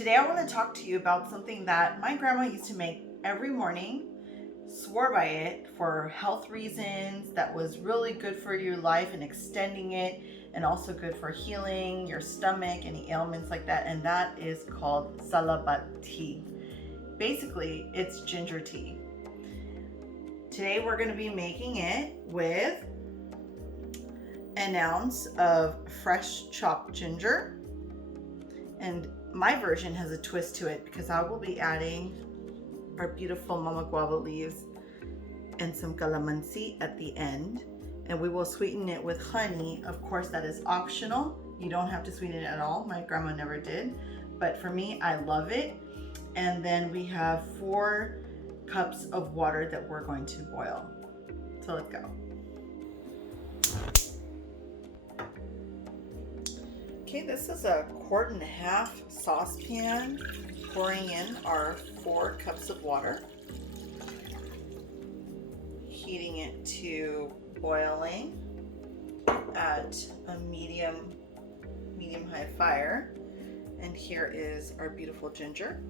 Today I want to talk to you about something that my grandma used to make every morning, swore by it for health reasons, that was really good for your life and extending it, and also good for healing your stomach, any ailments like that, and that is called Salabat tea. Basically, it's ginger tea. Today we're going to be making it with an ounce of fresh chopped ginger, and my version has a twist to it because I will be adding our beautiful mama guava leaves and some calamansi at the end, and we will sweeten it with honey. Of course, that is optional. You don't have to sweeten it at all. My grandma never did, but for me, I love it. And then we have 4 cups of water that we're going to boil. So let's go. Okay, this is a 1.5 quart saucepan, pouring in our 4 cups of water, heating it to boiling at a medium-high fire. And here is our beautiful ginger.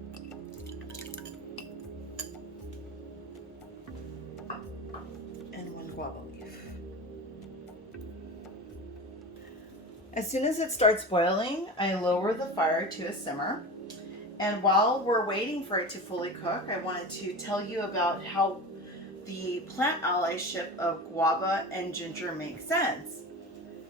And 1 guava leaf. As soon as it starts boiling, I lower the fire to a simmer. And while we're waiting for it to fully cook, I wanted to tell you about how the plant allyship of guava and ginger makes sense.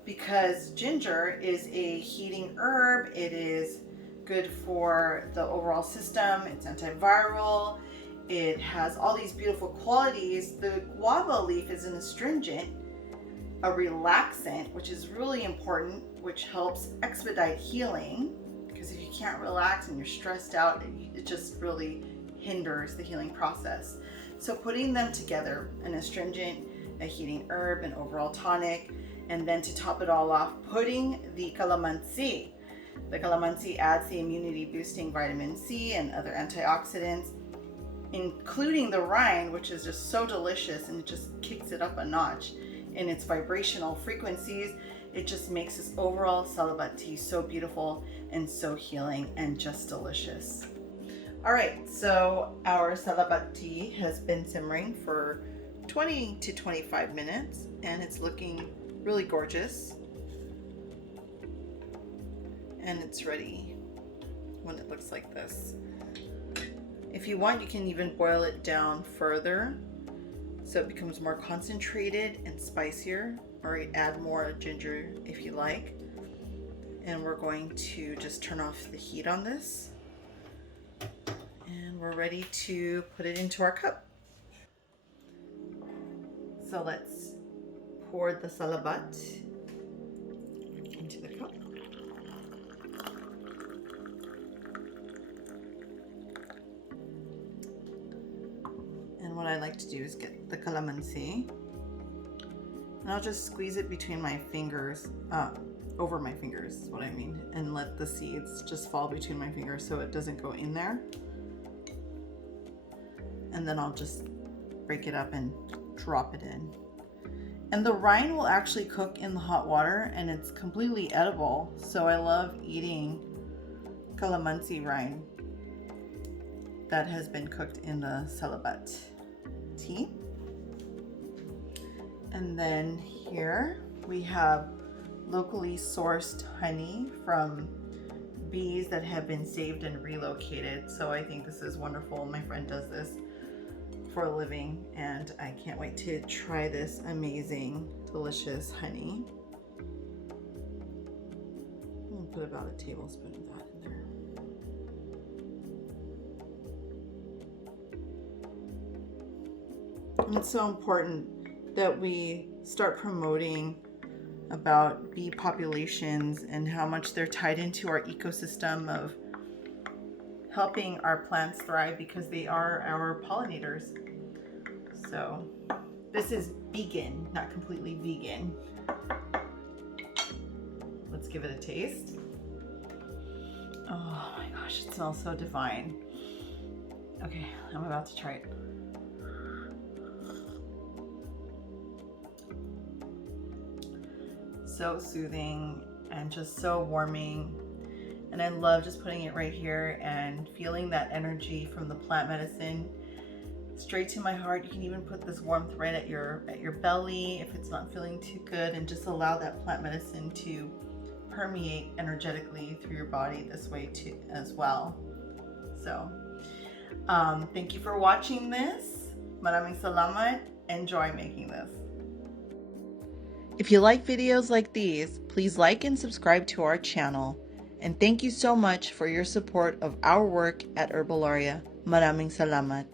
Because ginger is a heating herb, it is good for the overall system, it's antiviral, it has all these beautiful qualities. The guava leaf is an astringent, a relaxant, which is really important, which helps expedite healing, because if you can't relax and you're stressed out, it just really hinders the healing process. So putting them together, an astringent, a heating herb, an overall tonic, and then to top it all off, putting the calamansi. The calamansi adds the immunity boosting vitamin C and other antioxidants, including the rind, which is just so delicious, and it just kicks it up a notch in its vibrational frequencies. It just makes this overall Salabat tea so beautiful and so healing and just delicious. All right, so our Salabat tea has been simmering for 20 to 25 minutes, and it's looking really gorgeous. And it's ready when it looks like this. If you want, you can even boil it down further so it becomes more concentrated and spicier, or add more ginger if you like. And we're going to just turn off the heat on this, and we're ready to put it into our cup. So let's pour the salabat into the cup. And what I like to do is get the calamansi, and I'll just squeeze it between my fingers, over my fingers is what I mean, and let the seeds just fall between my fingers so it doesn't go in there. And then I'll just break it up and drop it in. And the rind will actually cook in the hot water, and it's completely edible. So I love eating calamansi rind that has been cooked in the Salabat tea. And then here we have locally sourced honey from bees that have been saved and relocated. So I think this is wonderful. My friend does this for a living, and I can't wait to try this amazing, delicious honey. I'm gonna put about a tablespoon of that in there. And it's so important that we start promoting about bee populations and how much they're tied into our ecosystem of helping our plants thrive, because they are our pollinators. So this is vegan, not completely vegan. Let's give it a taste. Oh my gosh, it smells so divine. Okay, I'm about to try it. So soothing and just so warming. And I love just putting it right here and feeling that energy from the plant medicine straight to my heart. You can even put this warmth right at your belly if it's not feeling too good, and just allow that plant medicine to permeate energetically through your body this way too as well. So thank you for watching this. Maraming salamat. Enjoy making this. If you like videos like these, please like and subscribe to our channel. And thank you so much for your support of our work at Herbalaria. Maraming salamat.